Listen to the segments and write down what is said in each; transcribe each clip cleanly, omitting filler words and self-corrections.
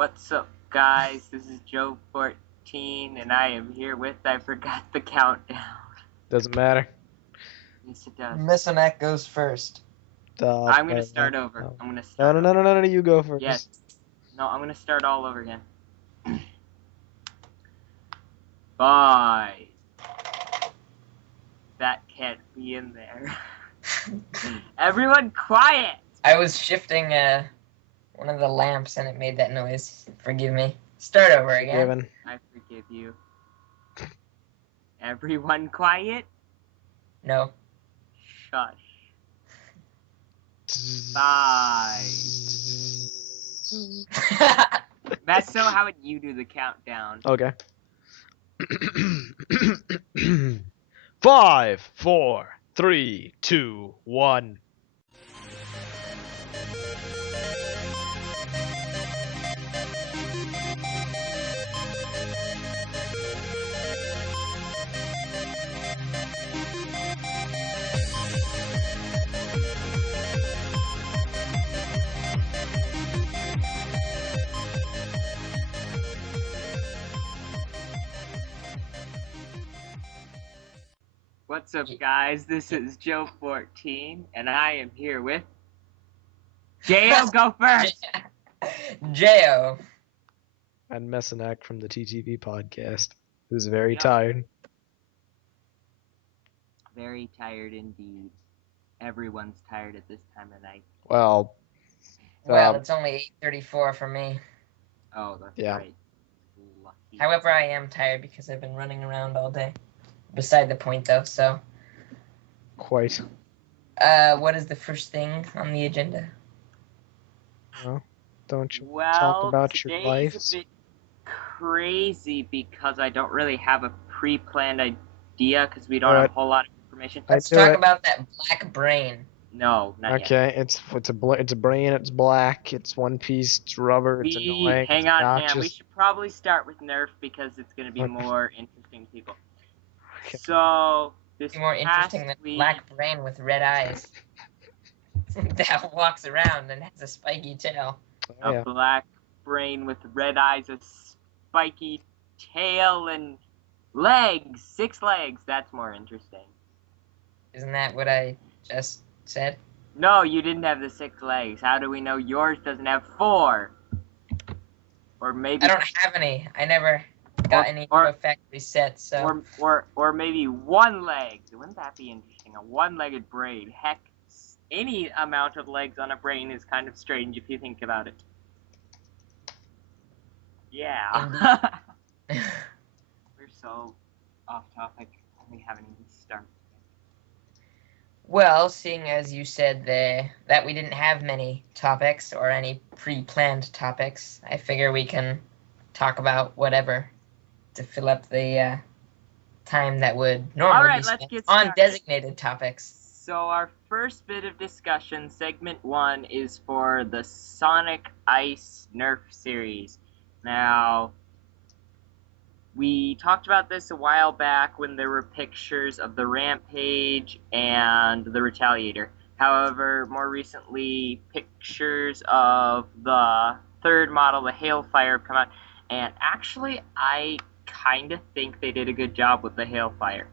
What's up, guys? This is Joev14, and I am here with, I forgot the countdown. Doesn't matter. Yes, it does. Mesonak goes first. I'm gonna start over. No. I'm gonna start No, you go first. Yes. No, I'm gonna start all over again. 5. That can't be in there. Everyone quiet! I was shifting one of the lamps and it made that noise. Forgive me. Start over again. Forgiven. I forgive you. Everyone quiet? No. Shush. 5. Meso, how would you do the countdown? Okay. 5, 4, 3, 2, 1. What's up, guys? This is Joe14, and I am here with Jeyo. Go first. Jeyo. And Mesonak from the TTV podcast, who's very tired. Very tired indeed. Everyone's tired at this time of night. Well, It's only 8:34 for me. Oh, that's right. Lucky. However, I am tired because I've been running around all day. Beside the point, though, so. quite. What is the first thing on the agenda? Well, don't you talk about your life? Today's a bit crazy because I don't really have a pre-planned idea because we don't have a whole lot of information. Let's talk about that black brain. No, not yet. Okay, it's a brain. It's black. It's one piece. It's rubber. It's annoying. Hang on. We should probably start with Nerf because it's going to be more interesting to people. Okay. So this More interesting than black brain with red eyes that walks around and has a spiky tail. A black brain with red eyes, a spiky tail, and legs. 6 legs. That's more interesting. Isn't that what I just said? No, you didn't have the 6 legs. How do we know yours doesn't have 4? Or maybe I don't have any. I never got any factory sets, so. Or maybe 1 leg. Wouldn't that be interesting? A 1-legged brain. Heck, any amount of legs on a brain is kind of strange if you think about it. Yeah. We're so off topic. We haven't even started. Well, seeing as you said that we didn't have many topics or any pre-planned topics, I figure we can talk about whatever to fill up the time that would normally be spent on designated topics. So our first bit of discussion, segment 1, is for the Sonic Ice Nerf series. Now, we talked about this a while back when there were pictures of the Rampage and the Retaliator. However, more recently, pictures of the 3rd model, the Hailfire, have come out. And actually, I kind of think they did a good job with the Hailfire.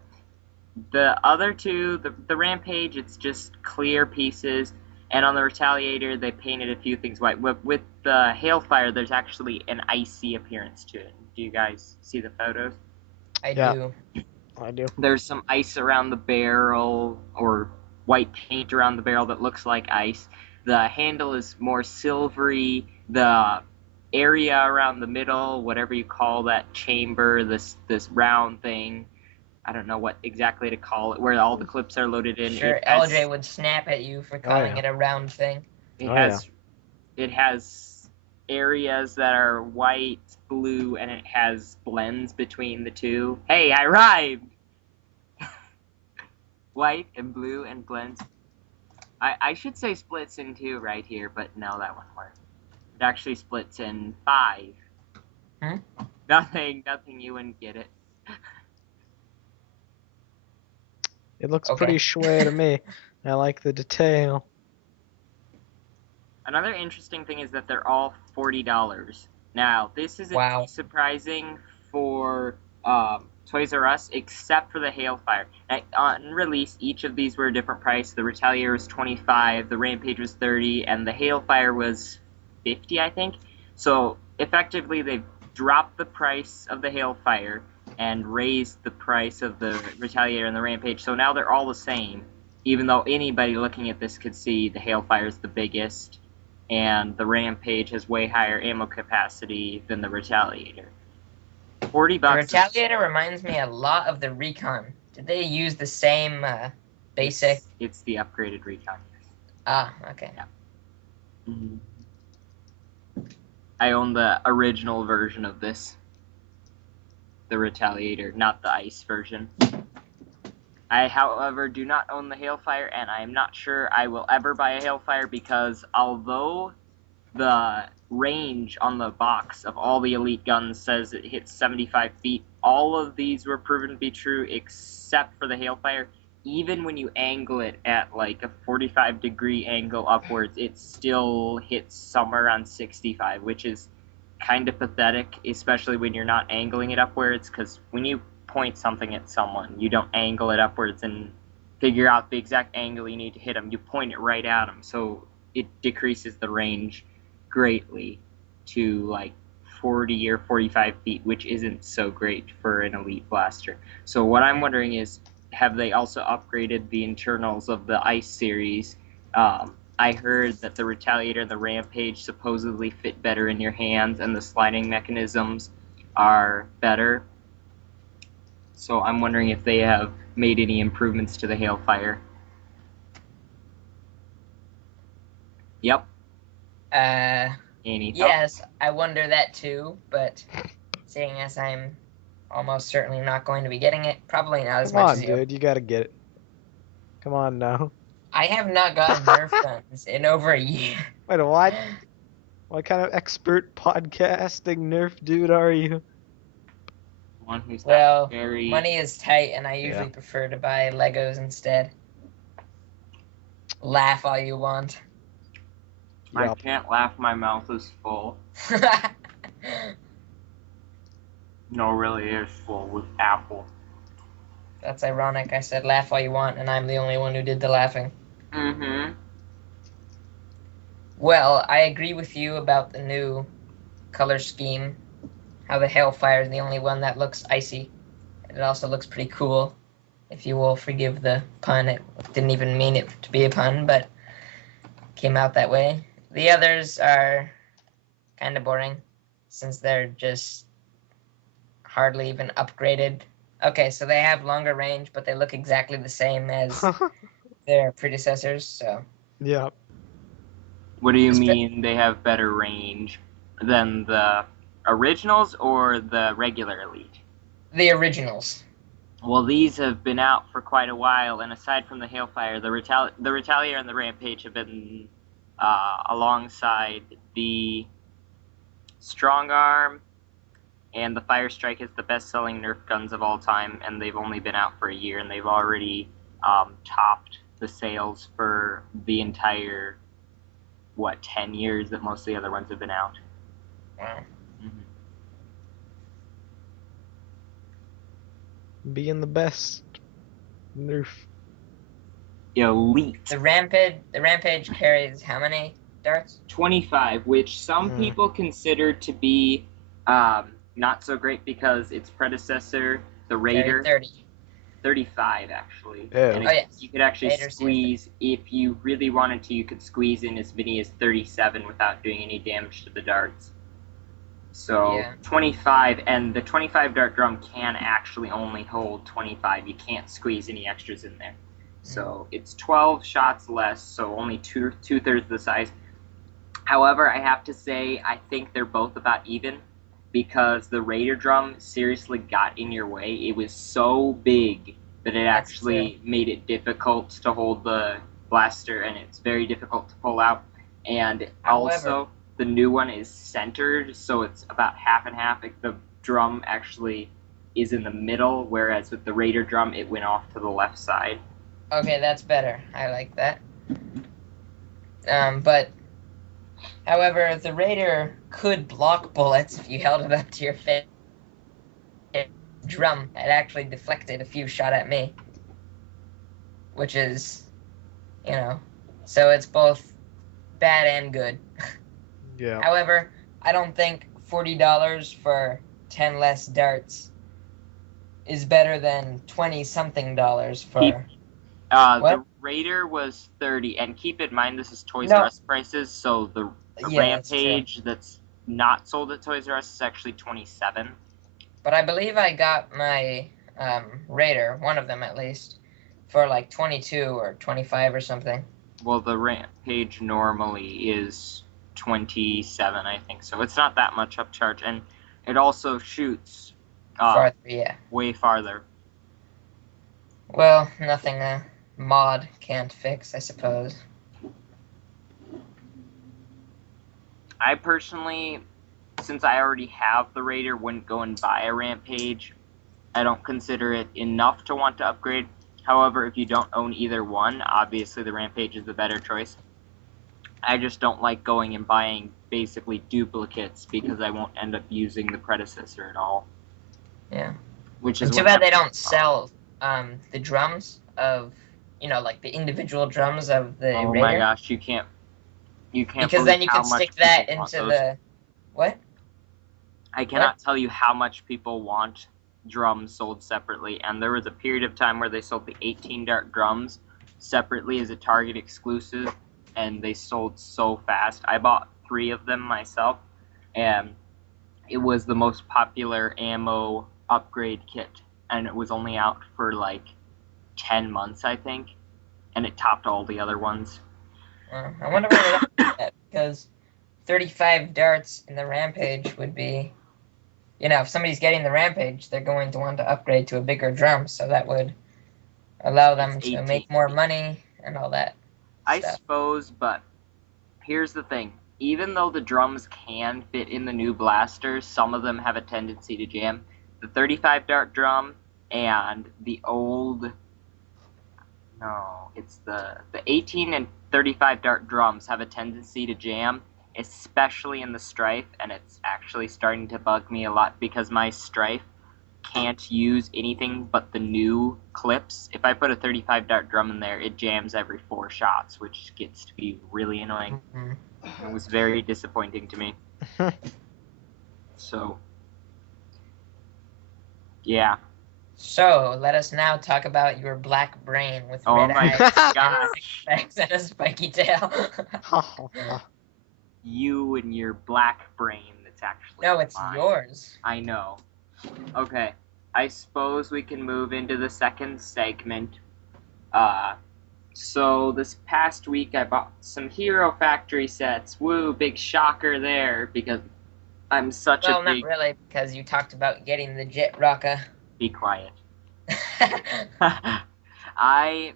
The other two, the Rampage, it's just clear pieces. And on the Retaliator, they painted a few things white. With the Hailfire, there's actually an icy appearance to it. Do you guys see the photos? I do. There's some ice around the barrel, or white paint around the barrel that looks like ice. The handle is more silvery. The area around the middle, whatever you call that chamber, this round thing, I don't know what exactly to call it, where all the clips are loaded in. Sure, LJ would snap at you for calling it a round thing. It has areas that are white, blue, and it has blends between the two. Hey, I rhymed! White and blue and blends. I should say splits in 2 right here, but no, that won't work. It actually splits in 5. Nothing, you wouldn't get it. It looks pretty Schway to me. I like the detail. Another interesting thing is that they're all $40. Now, this isn't Wow. too surprising for Toys R Us, except for the Hailfire. On release, each of these were a different price. The Retaliator was $25, the Rampage was $30, and the Hailfire was $50, I think. So, effectively, they've dropped the price of the Hailfire and raised the price of the Retaliator and the Rampage. So now they're all the same, even though anybody looking at this could see the Hailfire is the biggest, and the Rampage has way higher ammo capacity than the Retaliator. $40. The Retaliator reminds me a lot of the Recon. Did they use the same basic? It's the upgraded Recon. Ah, okay. Yeah. Mm-hmm. I own the original version of this. The Retaliator, not the ice version. I, however, do not own the Hailfire, and I am not sure I will ever buy a Hailfire because although the range on the box of all the elite guns says it hits 75 feet, all of these were proven to be true except for the Hailfire. Even when you angle it at like a 45-degree angle upwards, it still hits somewhere around 65, which is kind of pathetic, especially when you're not angling it upwards, because when you point something at someone, you don't angle it upwards and figure out the exact angle you need to hit them. You point it right at them, so it decreases the range greatly to like 40 or 45 feet, which isn't so great for an elite blaster. So what I'm wondering is, have they also upgraded the internals of the Ice series? I heard that the Retaliator and the Rampage supposedly fit better in your hands, and the sliding mechanisms are better. So I'm wondering if they have made any improvements to the Hailfire. Yep. Any Yes, I wonder that too, but seeing as I'm almost certainly not going to be getting it, probably not as Come much on, as you. dude, you gotta get it. Come on now. I have not gotten Nerf guns in over a year. Wait, what? What kind of expert podcasting Nerf dude are you? one who's Well, not very... money is tight, and I usually prefer to buy Legos instead. Laugh all you want. I can't laugh, my mouth is full. No, really is full with apple. That's ironic. I said laugh all you want, and I'm the only one who did the laughing. Mm-hmm. Well, I agree with you about the new color scheme. How the Hailfire is the only one that looks icy. It also looks pretty cool, if you will forgive the pun. It didn't even mean it to be a pun, but came out that way. The others are kind of boring, since they're just hardly even upgraded. Okay, so they have longer range, but they look exactly the same as their predecessors, so... Yeah. What do you mean they have better range than the originals or the regular Elite? The originals. Well, these have been out for quite a while, and aside from the Hailfire, the Retaliator and the Rampage have been alongside the Strong Arm, and the Fire Strike is the best-selling Nerf guns of all time, and they've only been out for a year, and they've already topped the sales for the entire, 10 years that most of the other ones have been out. Wow. Being the best. Nerf. Elite. The Rampage carries how many darts? 25, which some people consider to be not so great because its predecessor, the Raider, 30. 35 actually. Yeah. And you could actually squeeze, if you really wanted to, you could squeeze in as many as 37 without doing any damage to the darts. So 25, and the 25 dart drum can actually only hold 25. You can't squeeze any extras in there. So it's 12 shots less, so only two-thirds of the size. However, I have to say, I think they're both about even, because the Raider drum seriously got in your way. It was so big that it actually made it difficult to hold the blaster, and it's very difficult to pull out. And also, the new one is centered, so it's about half and half. The drum actually is in the middle, whereas with the Raider drum, it went off to the left side. Okay, that's better. I like that. But, however, the Raider could block bullets if you held it up to your face. Drum had actually deflected a few shot at me, which is, so it's both bad and good. Yeah. However, I don't think $40 for 10 less darts is better than 20-something dollars for... What? The Raider was 30, and keep in mind this is Toys No. R Us prices, so the Yeah, that's true. Rampage that's not sold at Toys R Us is actually 27. But I believe I got my Raider, one of them at least, for like 22 or 25 or something. Well, the Rampage normally is 27, I think, so it's not that much upcharge, and it also shoots Farther, yeah. way farther. Well, nothing a mod can't fix, I suppose. I personally, since I already have the Raider, wouldn't go and buy a Rampage. I don't consider it enough to want to upgrade. However, if you don't own either one, obviously the Rampage is the better choice. I just don't like going and buying basically duplicates because I won't end up using the predecessor at all. Yeah. Which is Too bad they don't sell the drums of, like the individual drums of the Oh Raider. my gosh, you can't Because then you how can much stick that people want into those. the... What? I cannot tell you how much people want drums sold separately, and there was a period of time where they sold the 18 dart drums separately as a Target exclusive, and they sold so fast. I bought 3 of them myself, and it was the most popular ammo upgrade kit, and it was only out for like 10 months, I think, and it topped all the other ones. I wonder why they don't do that, because 35 darts in the Rampage would be... if somebody's getting the Rampage, they're going to want to upgrade to a bigger drum, so that would allow them It's to 18. make more money and all that I stuff. suppose, but here's the thing. Even though the drums can fit in the new blasters, some of them have a tendency to jam. The 35 dart drum and the old... No, it's the 18 and 35 dart drums have a tendency to jam, especially in the Strife, and it's actually starting to bug me a lot because my Strife can't use anything but the new clips. If I put a 35 dart drum in there, it jams every 4 shots, which gets to be really annoying. Mm-hmm. It was very disappointing to me. So, yeah. So, let us now talk about your black brain with Oh red my eyes gosh. and a spiky tail. You and your black brain that's actually No, it's mine. yours. I know. Okay, I suppose we can move into the second segment. So this past week I bought some Hero Factory sets. Woo, big shocker there, because I'm such Well, a big... not really, because you talked about getting the Jet Rocker. Be quiet. I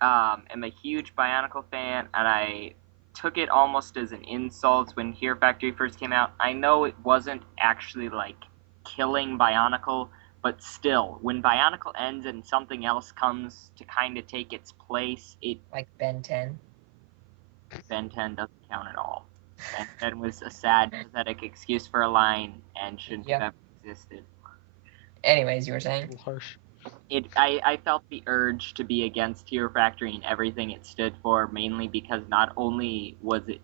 am a huge Bionicle fan, and I took it almost as an insult when Hero Factory first came out. I know it wasn't actually, like, killing Bionicle, but still, when Bionicle ends and something else comes to kind of take its place, it... Like Ben 10. Ben 10 doesn't count at all. Ben 10 was a sad, pathetic excuse for a line and shouldn't have ever existed. Anyways, you were saying? Harsh. I felt the urge to be against Hero Factory and everything it stood for, mainly because not only was it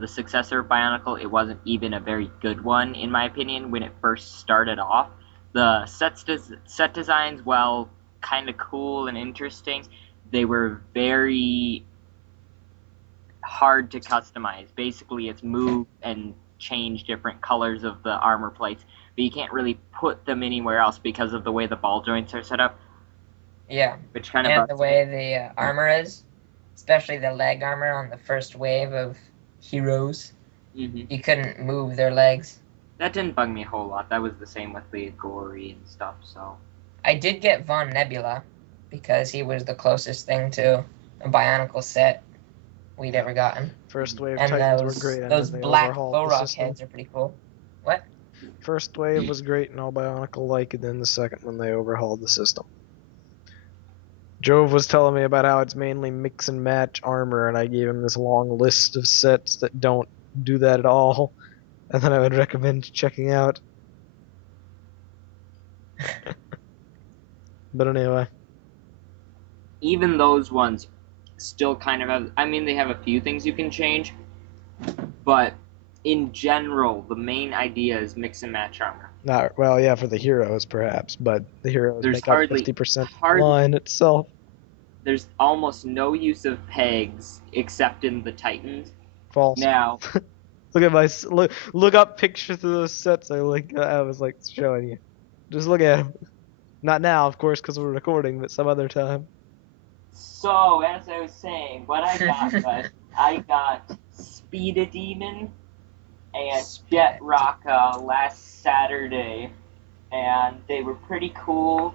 the successor of Bionicle, it wasn't even a very good one, in my opinion, when it first started off. The set designs, while kind of cool and interesting, they were very hard to customize. Basically, it's move and change different colors of the armor plates, but you can't really put them anywhere else because of the way the ball joints are set up. Yeah. Which kind of and the way the armor is, especially the leg armor on the first wave of heroes. Mm-hmm. You couldn't move their legs. That didn't bug me a whole lot. That was the same with the Gory and stuff, so... I did get Von Nebula, because he was the closest thing to a Bionicle set we'd ever gotten. First wave And Titans those, were great, and those then they black overhauled the Borok system. heads are pretty cool. What? First wave was great and all Bionicle-like, and then the second one they overhauled the system. Joev was telling me about how it's mainly mix and match armor, and I gave him this long list of sets that don't do that at all. and then I would recommend checking out. But anyway. Even those ones still kind of have, I mean, they have a few things you can change, but in general, the main idea is mix and match armor. Not well, yeah, for the heroes perhaps, but the heroes There's make up 50% hardly line itself. There's almost no use of pegs except in the Titans. False. Now, look at my look up pictures of those sets. I was like showing you. Just look at them. Not now, of course, because we're recording, but some other time. so as I was saying, what I got was I got Speed Demon and Jet Rocka last Saturday, and they were pretty cool.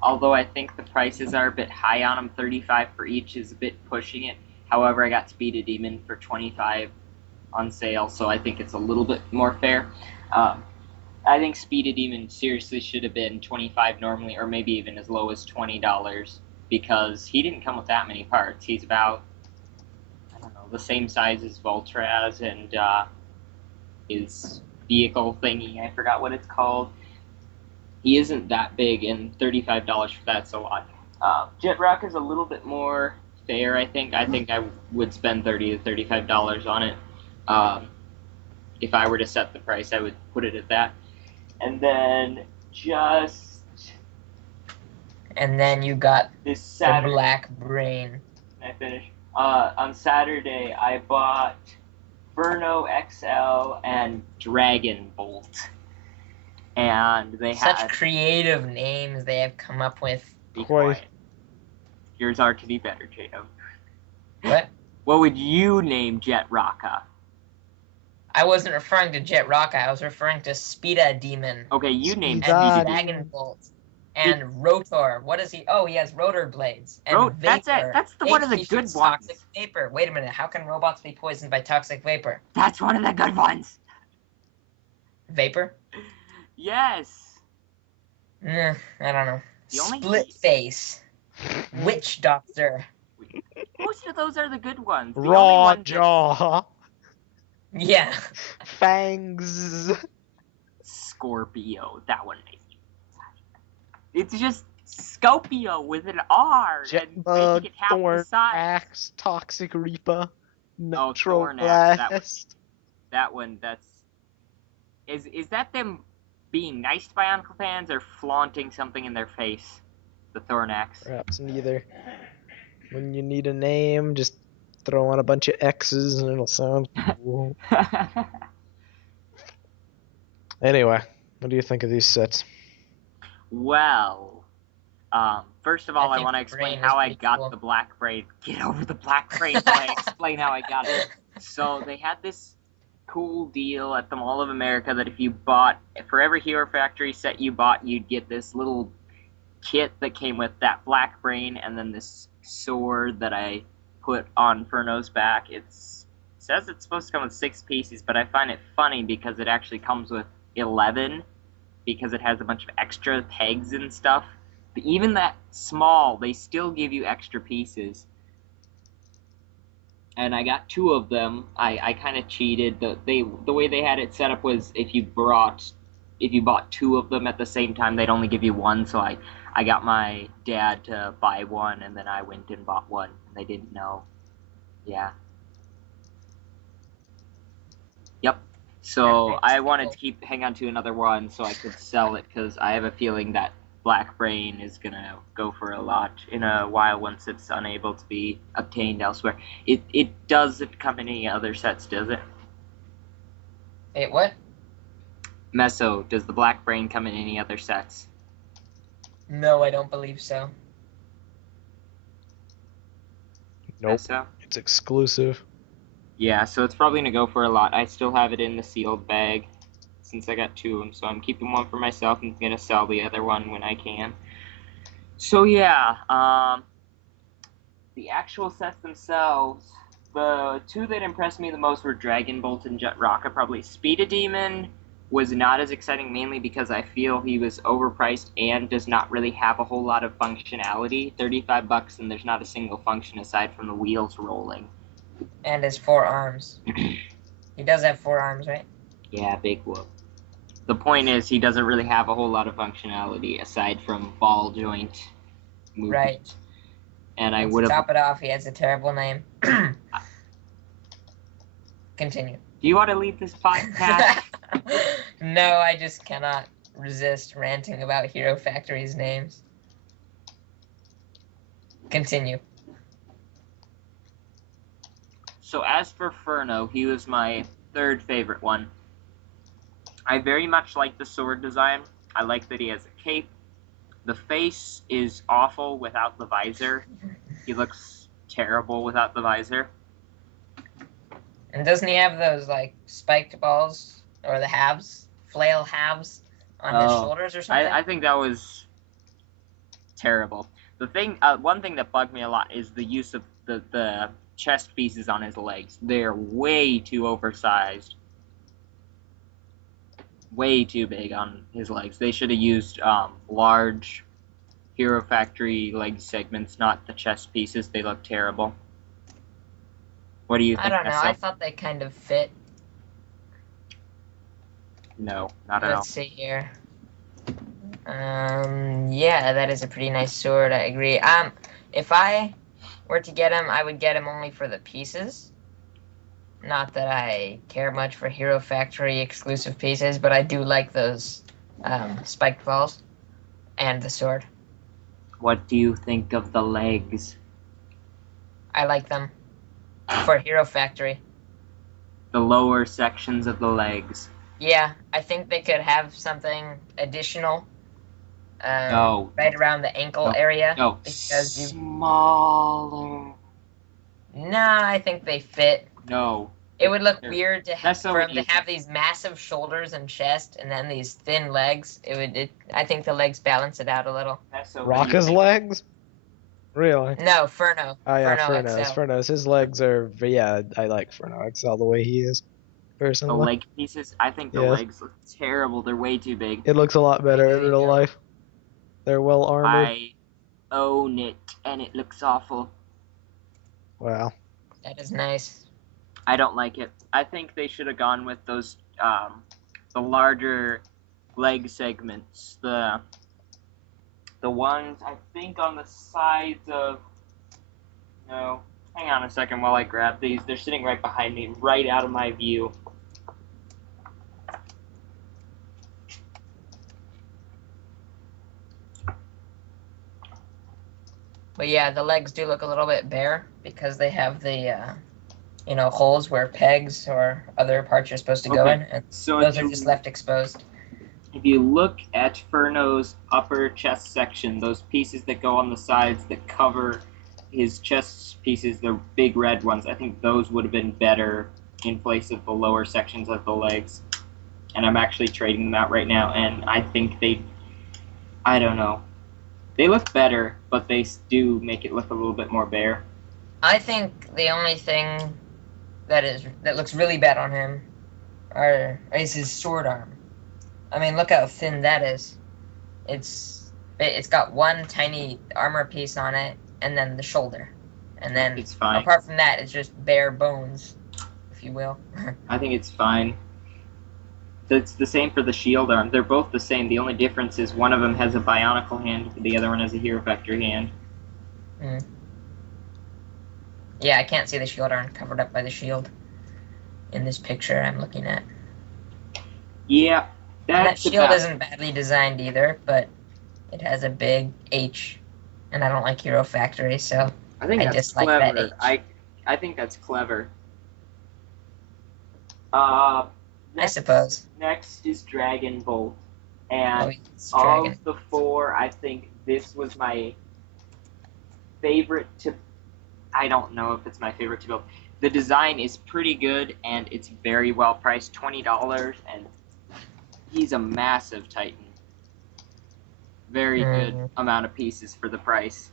Although I think the prices are a bit high on them, 35 for each is a bit pushing it. However, I got Speed Demon for 25 on sale, so I think it's a little bit more fair. I think Speed Demon seriously should have been 25 normally, or maybe even as low as $20, because he didn't come with that many parts. He's about, I don't know, the same size as Voltraz and his vehicle thingy. I forgot what it's called. He isn't that big, and $35 for that's a lot. Jet Rock is a little bit more fair, I think. I think I would spend $30 to $35 on it. If I were to set the price, I would put it at that. And then And then you got this the Saturday. Black Brain. Can I finish? On Saturday, I bought Verno XL and Dragon Bolt. And they Such creative names they have come up with. Be Quite. quiet. Yours are to be better, Jacob. What? What would you name Jet Rocka? I wasn't referring to Jet Rocka, I was referring to Speeda Demon. Okay, you named Speeda. And Dragon Bolt. And Rotor. What is he? Oh, he has rotor blades. And That's Vapor. it. That's one of the good ones. Toxic Vapor. Wait a minute. How can robots be poisoned by toxic vapor? That's one of the good ones. Vapor? Yes. I don't know. The only- Split Face. Witch Doctor. Most of those are the good ones. The only Raw one that's jaw. Yeah. Fangs. Scorpio. That one makes me. It's just Scopio with an R and Jetbug, making it half the Thorn, size. Axe, Toxic Reaper, Thorn Axe, Nitroblast. That one. That's. Is that them being nice to Bionicle fans or flaunting something in their face? The Thornax. Perhaps neither. When you need a name, just throw on a bunch of X's and it'll sound cool. Anyway, what do you think of these sets? Well, first of all, I think want to the explain brain how is I pretty got cool. the black braid. Get over the black braid while I explain how I got it. So they had this cool deal at the Mall of America that if you bought, for every Hero Factory set you bought, you'd get this little kit that came with that black brain and then this sword that I put on Furno's back. It says it's supposed to come with 6 pieces, but I find it funny because it actually comes with 11 because it has a bunch of extra pegs and stuff. But even that small, they still give you extra pieces. And I got 2 of them. I kind of cheated. The way they had it set up was if you bought 2 of them at the same time, they'd only give you 1. So I got my dad to buy 1, and then I went and bought 1. And they didn't know. Yeah. Yep. So I wanted to hang on to another one so I could sell it because I have a feeling that Black Brain is gonna go for a lot in a while once it's unable to be obtained elsewhere. It doesn't come in any other sets, does it? Wait, what? Meso, does the Black Brain come in any other sets? No, I don't believe so. Nope. Meso? It's exclusive. Yeah, so it's probably gonna go for a lot. I still have it in the sealed bag since I got 2 of them, so I'm keeping 1 for myself and gonna sell the other one when I can. So yeah, the actual sets themselves, the 2 that impressed me the most were Dragon Bolt and Jet Rocka. Probably Speeda Demon was not as exciting, mainly because I feel he was overpriced and does not really have a whole lot of functionality. $35 and there's not a single function aside from the wheels rolling. And his 4 arms. He does have 4 arms, right? Yeah, big whoop. The point is, he doesn't really have a whole lot of functionality aside from ball joint movement. Right. And I And would to have. top it off, he has a terrible name. Continue. Do you want to leave this podcast? No, I just cannot resist ranting about Hero Factory's names. Continue. So as for Furno, he was my third favorite one. I very much like the sword design. I like that he has a cape. The face is awful without the visor. He looks terrible without the visor. And doesn't he have those, like, spiked balls? Or the halves? Flail halves on his shoulders or something? I think that was terrible. The thing, one thing that bugged me a lot is the use of the chest pieces on his legs. They're way too oversized. Way too big on his legs. They should have used large Hero Factory leg segments, not the chest pieces. They look terrible. What do you think? I don't know. Meso? I thought they kind of fit. No, not at all. Let's see here. Yeah, that is a pretty nice sword. I agree. If I were to get him, I would get him only for the pieces. Not that I care much for Hero Factory exclusive pieces, but I do like those spiked balls and the sword. What do you think of the legs? I like them for Hero Factory. The lower sections of the legs. Yeah, I think they could have something additional. No. Right around the ankle area. No. Because you... Smaller. Nah, I think they fit. No. It would look They're- weird to That's so for him to easy. have these massive shoulders and chest, and then these thin legs. I think the legs balance it out a little. That's so Rocka's easy. legs? Really? No, Furno. Oh yeah, Furno XL. Furno's. His legs are, yeah, I like Furno XL the way he is, The personally. leg pieces, I think the Yeah. legs look terrible. They're way too big. It looks a lot better in There you real go. life. They're well armored. I own it, and it looks awful. Wow. That is nice. I don't like it. I think they should have gone with those, the larger leg segments. The ones, I think, on the sides of... No. Hang on a second while I grab these. They're sitting right behind me, right out of my view. But yeah, the legs do look a little bit bare because they have the, holes where pegs or other parts are supposed to go Okay. in, and So those are just left exposed. If you look at Furno's upper chest section, those pieces that go on the sides that cover his chest pieces, the big red ones, I think those would have been better in place of the lower sections of the legs. And I'm actually trading them out right now, and I think I don't know. They look better, but they do make it look a little bit more bare. I think the only thing that looks really bad on him is his sword arm. I mean, look how thin that is. It's got one tiny armor piece on it, and then the shoulder, and then It's fine. apart from that, it's just bare bones, if you will. I think it's fine. It's the same for the shield arm. They're both the same. The only difference is one of them has a bionicle hand, the other one has a Hero Factory hand. Yeah, I can't see the shield arm covered up by the shield in this picture I'm looking at. Yeah, And that that's shield about- isn't badly designed either, but it has a big H, and I don't like Hero Factory, so I think I that's dislike that clever. H. I think that's clever. I suppose. Next is Dragon Bolt, Oh, and it's of dragon. the four, I think this was my favorite to. I don't know if it's my favorite to build. The design is pretty good, and it's very well priced, $20, and he's a massive Titan. Very good amount of pieces for the price.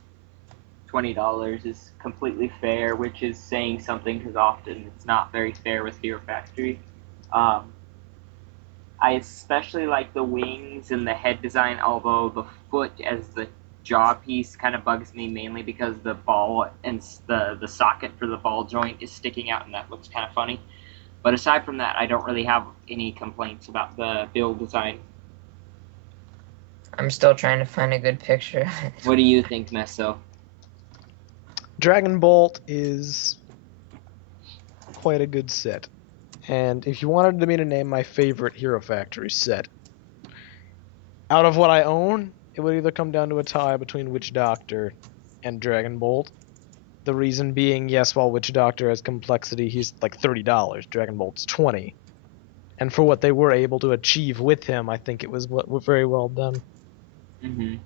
$20 is completely fair, which is saying something because often it's not very fair with Hero Factory. I especially like the wings and the head design, although the foot as the jaw piece kind of bugs me mainly because the ball and the socket for the ball joint is sticking out, and that looks kind of funny. But aside from that, I don't really have any complaints about the build design. I'm still trying to find a good picture. What do you think, Meso? Dragon Bolt is quite a good set. And if you wanted me to name my favorite Hero Factory set, out of what I own, it would either come down to a tie between Witch Doctor and Dragon Bolt. The reason being, yes, while Witch Doctor has complexity, he's like $30. Dragon Bolt's $20. And for what they were able to achieve with him, I think it was very well done. Mm-hmm.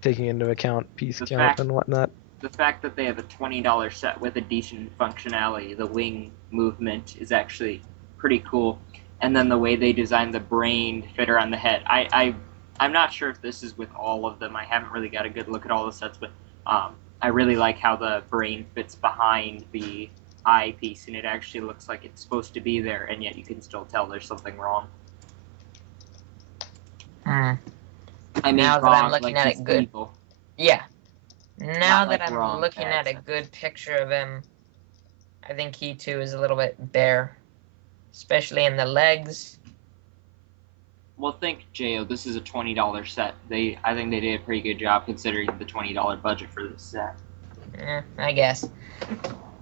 Taking into account piece The count fact- and whatnot. The fact that they have a $20 set with a decent functionality, the wing movement, is actually pretty cool. And then the way they designed the brain to fit around the head. I'm not sure if this is with all of them. I haven't really got a good look at all the sets, but I really like how the brain fits behind the eyepiece, and it actually looks like it's supposed to be there, and yet you can still tell there's something wrong. I mean, Now that wrong, I'm looking like at just it good. evil. Yeah. Now Not that like I'm wrong looking bad at a sense. good picture of him, I think he too is a little bit bare. Especially in the legs. Well, think, Jeyo, this is a $20 set. I think they did a pretty good job considering the $20 budget for this set. I guess.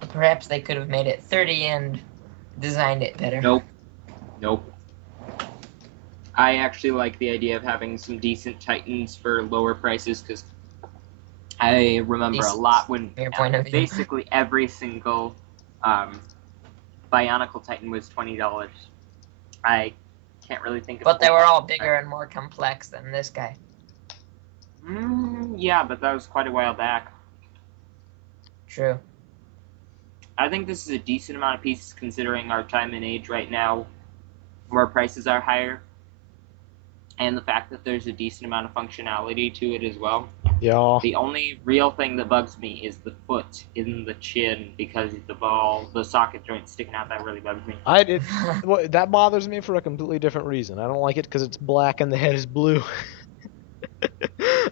Perhaps they could have made it 30 and designed it better. Nope. I actually like the idea of having some decent Titans for lower prices, because I remember a lot when From your point of view. basically every single Bionicle Titan was $20. I can't really think of. But they were all bigger and more complex than this guy. Yeah, but that was quite a while back. True. I think this is a decent amount of pieces considering our time and age right now, where prices are higher, and the fact that there's a decent amount of functionality to it as well. Yeah. The only real thing that bugs me is the foot in the chin, because the socket joint sticking out. That really bugs me. That bothers me for a completely different reason. I don't like it because it's black and the head is blue.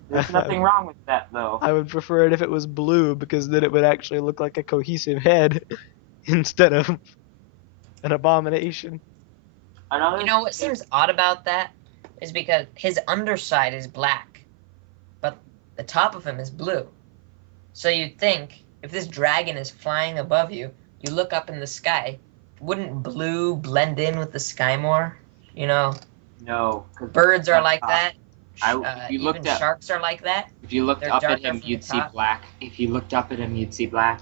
There's nothing wrong with that, though. I would prefer it if it was blue, because then it would actually look like a cohesive head instead of an abomination. You know what seems odd about that is because his underside is black, but the top of him is blue. So you'd think if this dragon is flying above you, you look up in the sky, wouldn't blue blend in with the sky more? You know, No. 'Cause birds are like that. if you looked Even at- sharks are like that. If you looked They're up at darker him, from you'd the see top. black. If you looked up at him, you'd see black.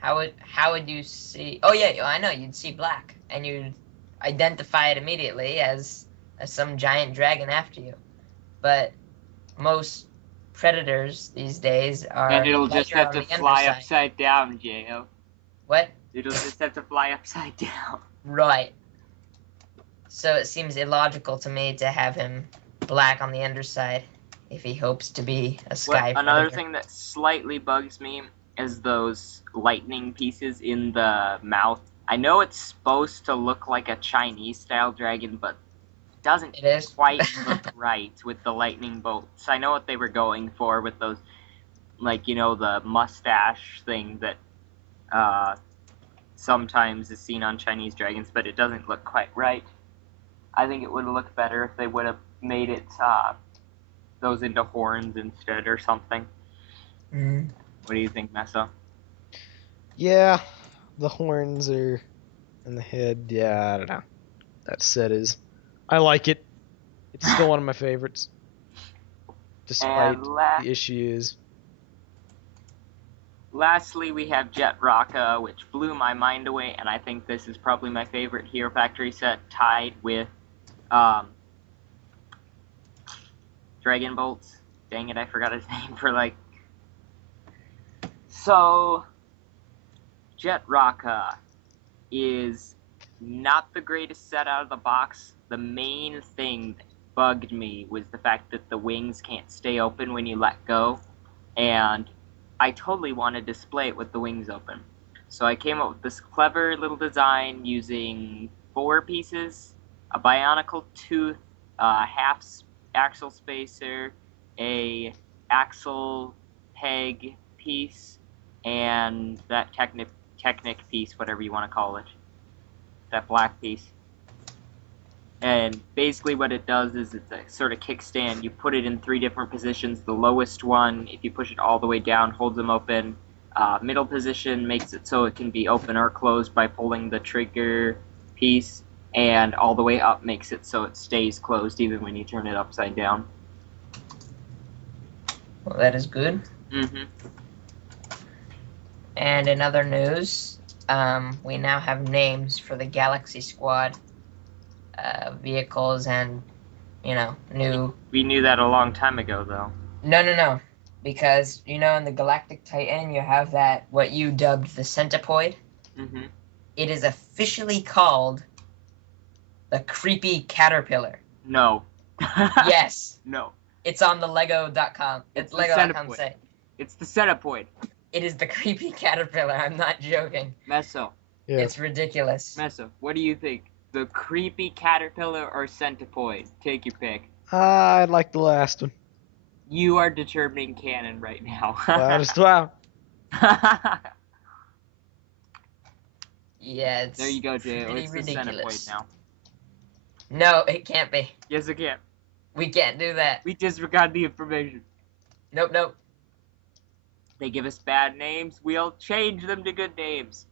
How would you see? Oh yeah, I know. You'd see black, and you'd identify it immediately as some giant dragon after you. But most predators these days are. And it'll just lighter have on to the fly underside. upside down, Jeyo. What? It'll just have to fly upside down. Right. So it seems illogical to me to have him black on the underside if he hopes to be a sky Another predator. thing that slightly bugs me is those lightning pieces in the mouth. I know it's supposed to look like a Chinese-style dragon, but it doesn't It is. quite look right with the lightning bolts. I know what they were going for with those, like, the mustache thing that sometimes is seen on Chinese dragons, but it doesn't look quite right. I think it would have looked better if they would have made it those into horns instead or something. Mm. What do you think, Meso? Yeah, the horns are and the head. Yeah, I don't know. That set is. I like it. It's still one of my favorites, despite And the issues. lastly, we have Jet Rocka, which blew my mind away, and I think this is probably my favorite Hero Factory set, tied with Dragon Bolts. Dang it, I forgot his name for So, Jet Rocka is not the greatest set out of the box. The main thing that bugged me was the fact that the wings can't stay open when you let go, and I totally want to display it with the wings open. So I came up with this clever little design using 4 pieces, a bionicle tooth, a half axle spacer, a axle peg piece, and that Technic piece, whatever you want to call it. That black piece. And basically what it does is it's a sort of kickstand. You put it in 3 different positions. The lowest one, if you push it all the way down, holds them open. Middle position makes it so it can be open or closed by pulling the trigger piece. And all the way up makes it so it stays closed even when you turn it upside down. Well, that is good. Mm-hmm. And in other news, we now have names for the Galaxy Squad vehicles and, new... We knew that a long time ago, though. No. Because, in the Galactic Titan, you have that, what you dubbed the Centipoid. Mm-hmm. It is officially called the Creepy Caterpillar. No. Yes. No. It's on the Lego.com. It's Lego.com site. It's the Centipoid. It is the Creepy Caterpillar. I'm not joking. Meso. Yeah. It's ridiculous. Meso, what do you think? The Creepy Caterpillar or Centipoid? Take your pick. I like the last one. You are determining canon right now. Wow. Yeah, it's There you go, Jay. pretty It's the ridiculous. Centipoid now. No, it can't be. Yes, it can. We can't do that. We disregard the information. Nope. They give us bad names, we'll change them to good names.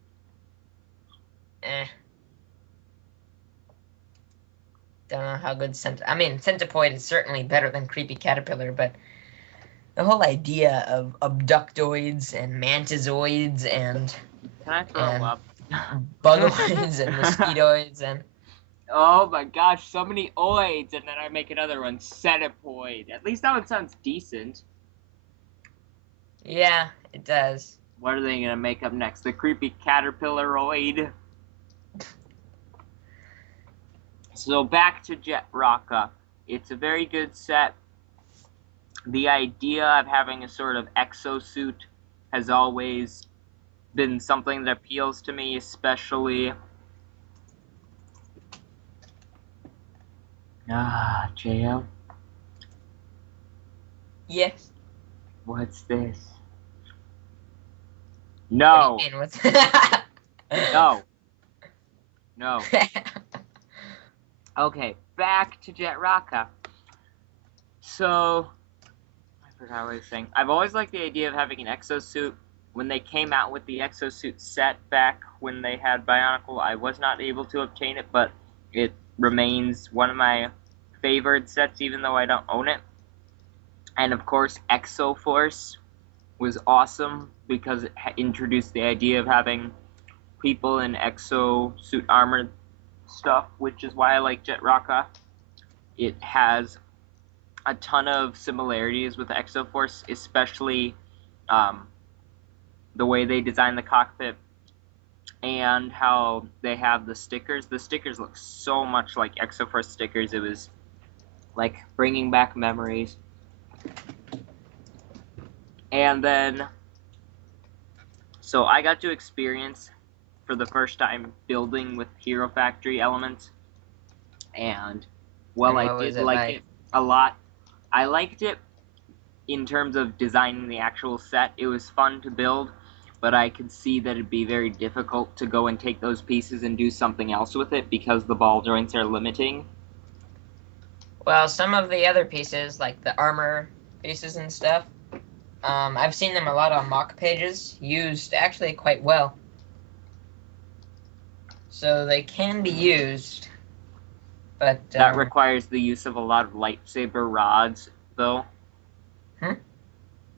Don't know how good Centipoid is certainly better than Creepy Caterpillar, but the whole idea of abductoids and mantisoids and Can I throw up? bugoids and mosquitoids and... Oh my gosh, so many oids, and then I make another one, Centipoid. At least that one sounds decent. Yeah, it does. What are they gonna make up next? The Creepy Caterpillaroid? So back to Jet Rocka. It's a very good set. The idea of having a sort of exosuit has always been something that appeals to me, especially... Jeyo? Yes. What's this? No! What do you mean? What's... No. Okay, back to Jet Rocka. So, I forgot what I was saying. I've always liked the idea of having an exosuit. When they came out with the exosuit set back when they had Bionicle, I was not able to obtain it, but it remains one of my favorite sets, even though I don't own it. And of course, Exoforce was awesome because it introduced the idea of having people in exosuit armor stuff, which is why I like Jet Rocka. It has a ton of similarities with Exoforce, especially the way they design the cockpit and how they have the stickers. The stickers look so much like Exoforce stickers. It was like bringing back memories. And then, so I got to experience for the first time building with Hero Factory elements, and I did like it a lot. I liked it in terms of designing the actual set. It was fun to build, but I could see that it'd be very difficult to go and take those pieces and do something else with it because the ball joints are limiting. Well, some of the other pieces, like the armor pieces and stuff, I've seen them a lot on mock pages, used actually quite well. So they can be used, but... that requires the use of a lot of lightsaber rods, though.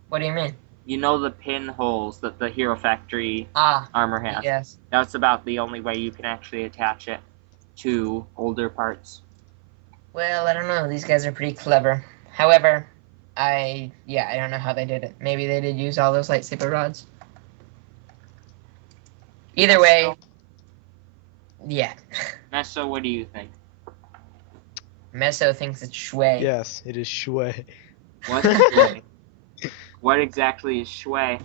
What do you mean? You know the pinholes that the Hero Factory armor has? Yes. That's about the only way you can actually attach it to older parts. Well, I don't know. These guys are pretty clever. However, I don't know how they did it. Maybe they did use all those lightsaber rods. Either way, yeah. Meso, what do you think? Meso thinks it's Schway. Yes, it is Schway. What's Schway? What exactly is Schway?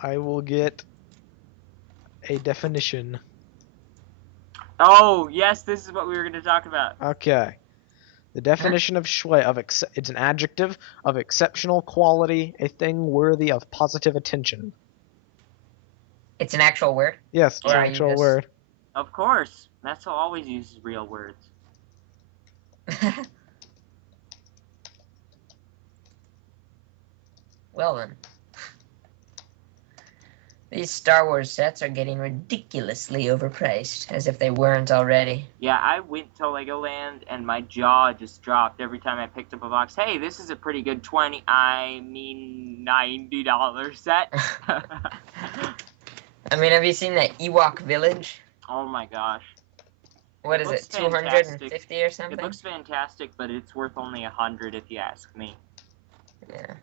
I will get a definition. Oh, yes, this is what we were going to talk about. Okay. The definition of Schway, it's an adjective of exceptional quality, a thing worthy of positive attention. It's an actual word? Yes, it's Or an are you actual just- word. Of course. Meso always uses real words. Well then. These Star Wars sets are getting ridiculously overpriced, as if they weren't already. Yeah, I went to Legoland and my jaw just dropped every time I picked up a box. Hey, this is a pretty good $90 set. I mean, have you seen that Ewok Village? Oh my gosh. What It is looks it, 250 or something? It looks fantastic, but it's worth only $100 if you ask me. Yeah.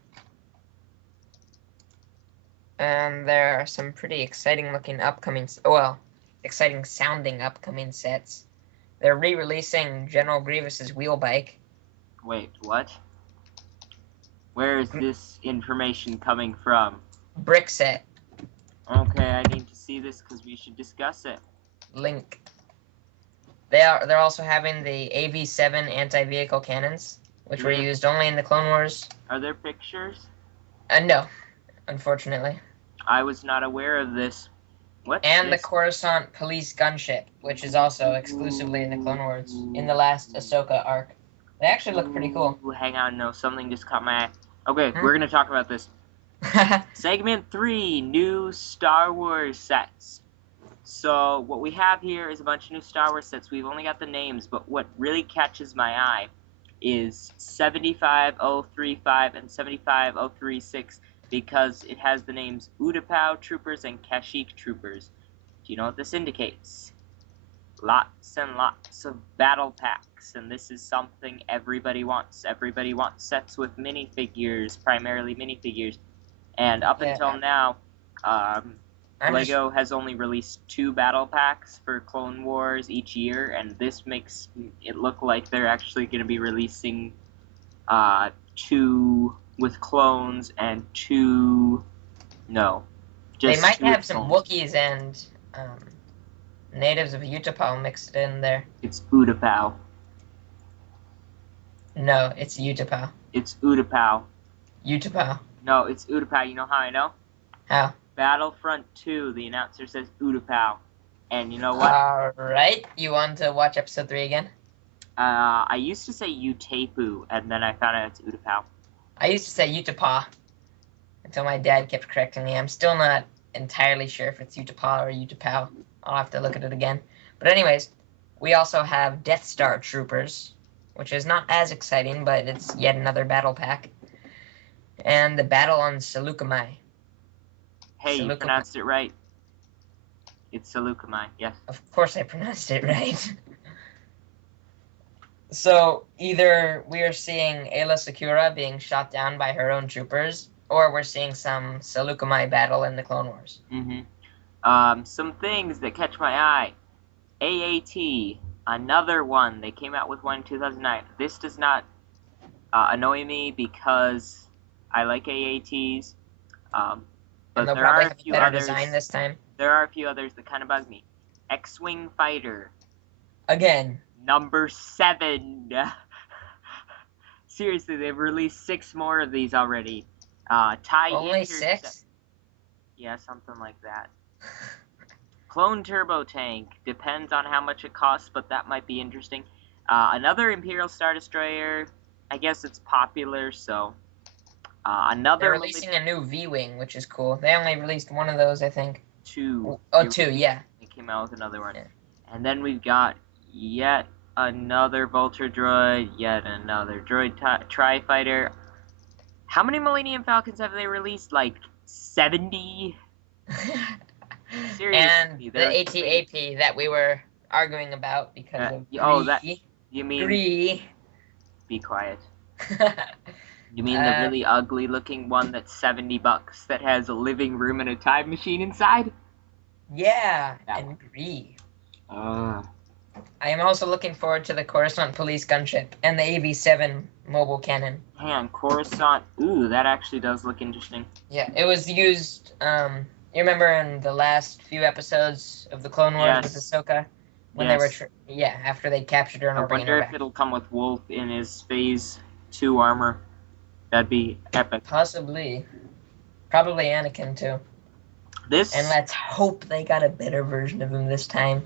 And there are some pretty exciting sounding upcoming sets. They're re-releasing General Grievous's wheel bike. Wait, what? Where is this information coming from? Brick set. Okay, I need to see this because we should discuss it. Link. They're also having the AV7 anti-vehicle cannons, which were Yeah. used only in the Clone Wars. Are there pictures? No, unfortunately. I was not aware of this. What's And this? the Coruscant police gunship, which is also exclusively in the Clone Wars, in the last Ahsoka arc. They actually look pretty cool. Ooh, hang on, no, something just caught my eye. Okay, we're gonna talk about this. Segment 3, new Star Wars sets. So, what we have here is a bunch of new Star Wars sets. We've only got the names, but what really catches my eye is 75035 and 75036 because it has the names Utapau Troopers and Kashyyyk Troopers. Do you know what this indicates? Lots and lots of battle packs, and this is something everybody wants. Everybody wants sets with minifigures, primarily minifigures. And up until now, Lego has only released 2 battle packs for Clone Wars each year, and this makes it look like they're actually going to be releasing 2 with clones and 2... No. They Just might 2 have with some clones. Wookiees and natives of Utapau mixed in there. It's Utapau. No, it's Utapau. It's Utapau. Utapau. No, it's Utapau. You know how I know? How? Battlefront 2, the announcer says Utapau. And you know what? Alright, you want to watch episode 3 again? I used to say Utapu, and then I found out it's Utapau. I used to say Utapau until my dad kept correcting me. I'm still not entirely sure if it's Utapau or Utapau. I'll have to look at it again. But anyways, we also have Death Star Troopers, which is not as exciting, but it's yet another battle pack. And the battle on Seleucami. Hey, you Seleucami. pronounced it right. It's Seleucami, yes. Of course I pronounced it right. So, either we are seeing Ayla Secura being shot down by her own troopers, or we're seeing some Seleucami battle in the Clone Wars. Some things that catch my eye. AAT, another one. They came out with one in 2009. This does not annoy me because I like AATs. But And they'll there probably are a have a few better others. design this time. There are a few others that kind of bug me. X-Wing Fighter. Again. Number 7. Seriously, they've released 6 more of these already. TIE Only Intercept- 6? Yeah, something like that. Clone Turbo Tank. Depends on how much it costs, but that might be interesting. Another Imperial Star Destroyer. I guess it's popular, so... another... They're releasing a new V-Wing, which is cool. They only released one of those, I think. 2. Oh, 2, yeah. They came out with another one. Yeah. And then we've got yet another Vulture droid, yet another droid tri-fighter. How many Millennium Falcons have they released? Like 70? Seriously, And the there's AT-AP that we were arguing about because of you mean Gree. be quiet. You mean the really ugly looking one that's $70 that has a living room and a time machine inside? Yeah, That and one. Gree. Uh, I am also looking forward to the Coruscant police gunship and the AV7 mobile cannon. hang on, Coruscant. Ooh, that actually does look interesting. Yeah, it was used, you remember in the last few episodes of the Clone Wars Yes. with Ahsoka? When Yes. they were, after they captured her and I were bringing wonder her if back. it'll come with Wolf in his Phase 2 armor. That'd be epic. Possibly. Probably Anakin, too. This. And let's hope they got a better version of him this time.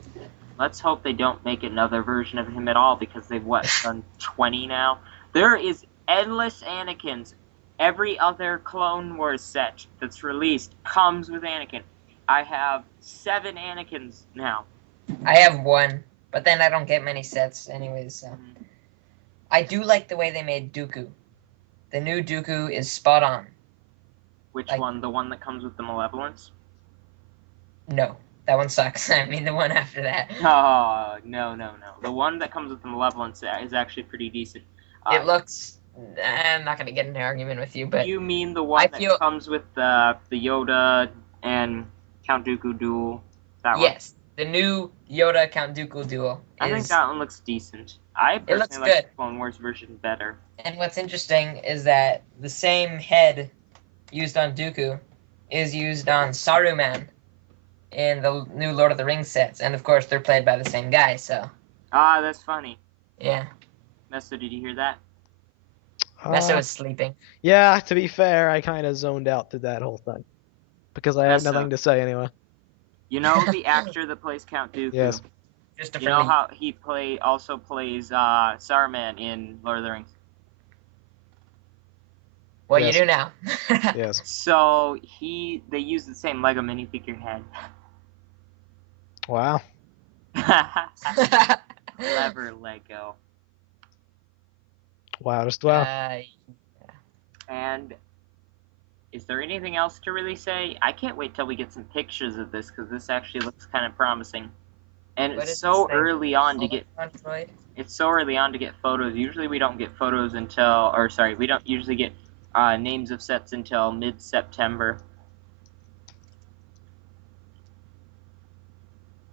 Let's hope they don't make another version of him at all, because they've, done 20 now? There is endless Anakins. Every other Clone Wars set that's released comes with Anakin. I have 7 Anakins now. I have 1, but then I don't get many sets anyways, so. I do like the way they made Dooku. The new Dooku is spot on. Which one? The one that comes with the Malevolence? No, that one sucks. I mean, the one after that. Oh, no. The one that comes with the Malevolence is actually pretty decent. It looks... I'm not going to get into an argument with you, but... You mean the one that comes with the Yoda and Count Dooku duel? That one? Yes, the new Yoda Count Dooku duel. I think that one looks decent. I personally like the Clone Wars version better. And what's interesting is that the same head used on Dooku is used on Saruman in the new Lord of the Rings sets. And of course, they're played by the same guy, so... Ah, that's funny. Yeah. Meso, did you hear that? Meso was sleeping. Yeah, to be fair, I kind of zoned out through that whole thing. Because I had nothing to say anyway. You know the actor that plays Count Dooku? Yes. You know how he also plays Saruman in Lord of the Rings? Well, you do now. Yes. So they use the same Lego minifigure head. Wow. Clever Lego. Wow, just wow. And is there anything else to really say? I can't wait till we get some pictures of this, because this actually looks kind of promising. And it's so early on to get... It's so early on to get photos. Usually we don't get photos until... Or, sorry, we don't usually get names of sets until mid-September.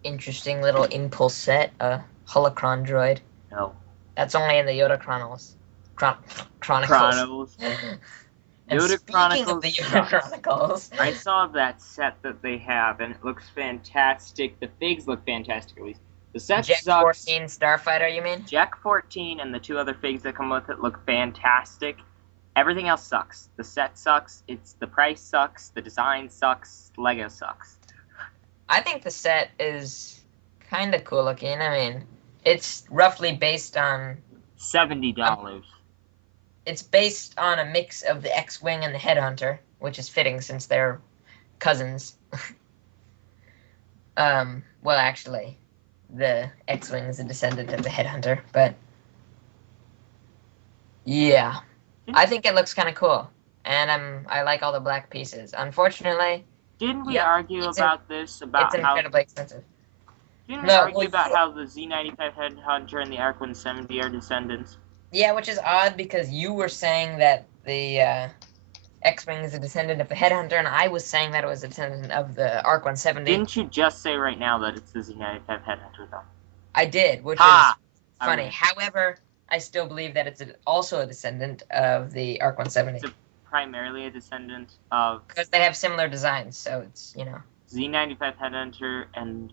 Interesting little impulse set. Holocron droid. No. That's only in the Yoda Chronicles. Chronicles. Yoda Chronicles. Of the Yoda Chronicles. I saw that set that they have, and it looks fantastic. The figs look fantastic, at least. The set sucks. Jack-14 Starfighter, you mean? Jack-14 and the 2 other figs that come with it look fantastic. Everything else sucks. The set sucks. The price sucks. The design sucks. Lego sucks. I think the set is kind of cool looking. I mean, it's roughly based on... $70. It's based on a mix of the X-Wing and the Headhunter, which is fitting since they're cousins. Well, actually, the X-Wing is a descendant of the Headhunter, but... Yeah. I think it looks kind of cool, and I like all the black pieces. Unfortunately... Didn't we argue about this? It's incredibly expensive. Didn't we argue about how the Z95 Headhunter and the Arc 170 are descendants? Yeah, which is odd because you were saying that the X-Wing is a descendant of the Headhunter, and I was saying that it was a descendant of the Arc 170. Didn't you just say right now that it's the Z95 Headhunter, though? I did, which is funny. However, I still believe that it's also a descendant of the Arc 170. It's primarily a descendant of... Because they have similar designs, so it's, Z95 Headhunter and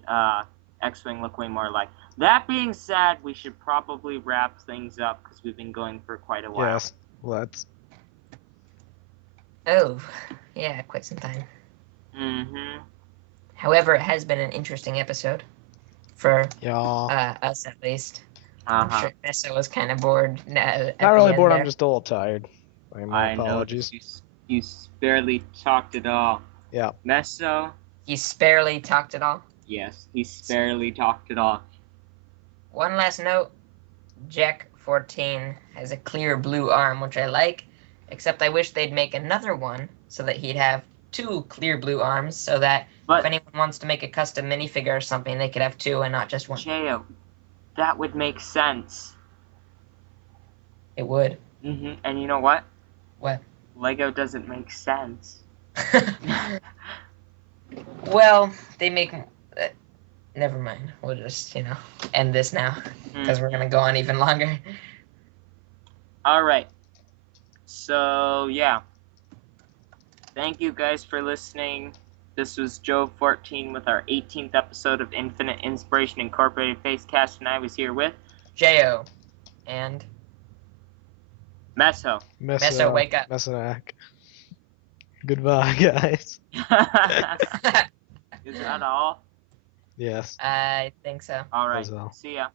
X-Wing look way more alike. That being said, we should probably wrap things up because we've been going for quite a while. Yes, let's. Oh, yeah, quite some time. Mm-hmm. However, it has been an interesting episode for us, at least. I'm sure Nessa was kind of bored. Not really bored, I'm just a little tired. My apologies. You barely talked it all. Yeah. Meso? He sparely talked it all? Yes, he sparely talked it all. One last note. Jack-14 has a clear blue arm, which I like, except I wish they'd make another one so that he'd have 2 clear blue arms so that if anyone wants to make a custom minifigure or something, they could have 2 and not just 1. Jeyo, that would make sense. It would. Mm-hmm. And you know what? What? Lego doesn't make sense. Well, they make... never mind. We'll just, end this now. Because we're going to go on even longer. Alright. So, yeah. Thank you guys for listening. This was Joev14 with our 18th episode of Infinite Inspiration Incorporated Facecast, and I was here with... Jeyo. And... Meso, wake up. Mesonak. Goodbye, guys. Is that all? Yes. I think so. All right. As well. See ya.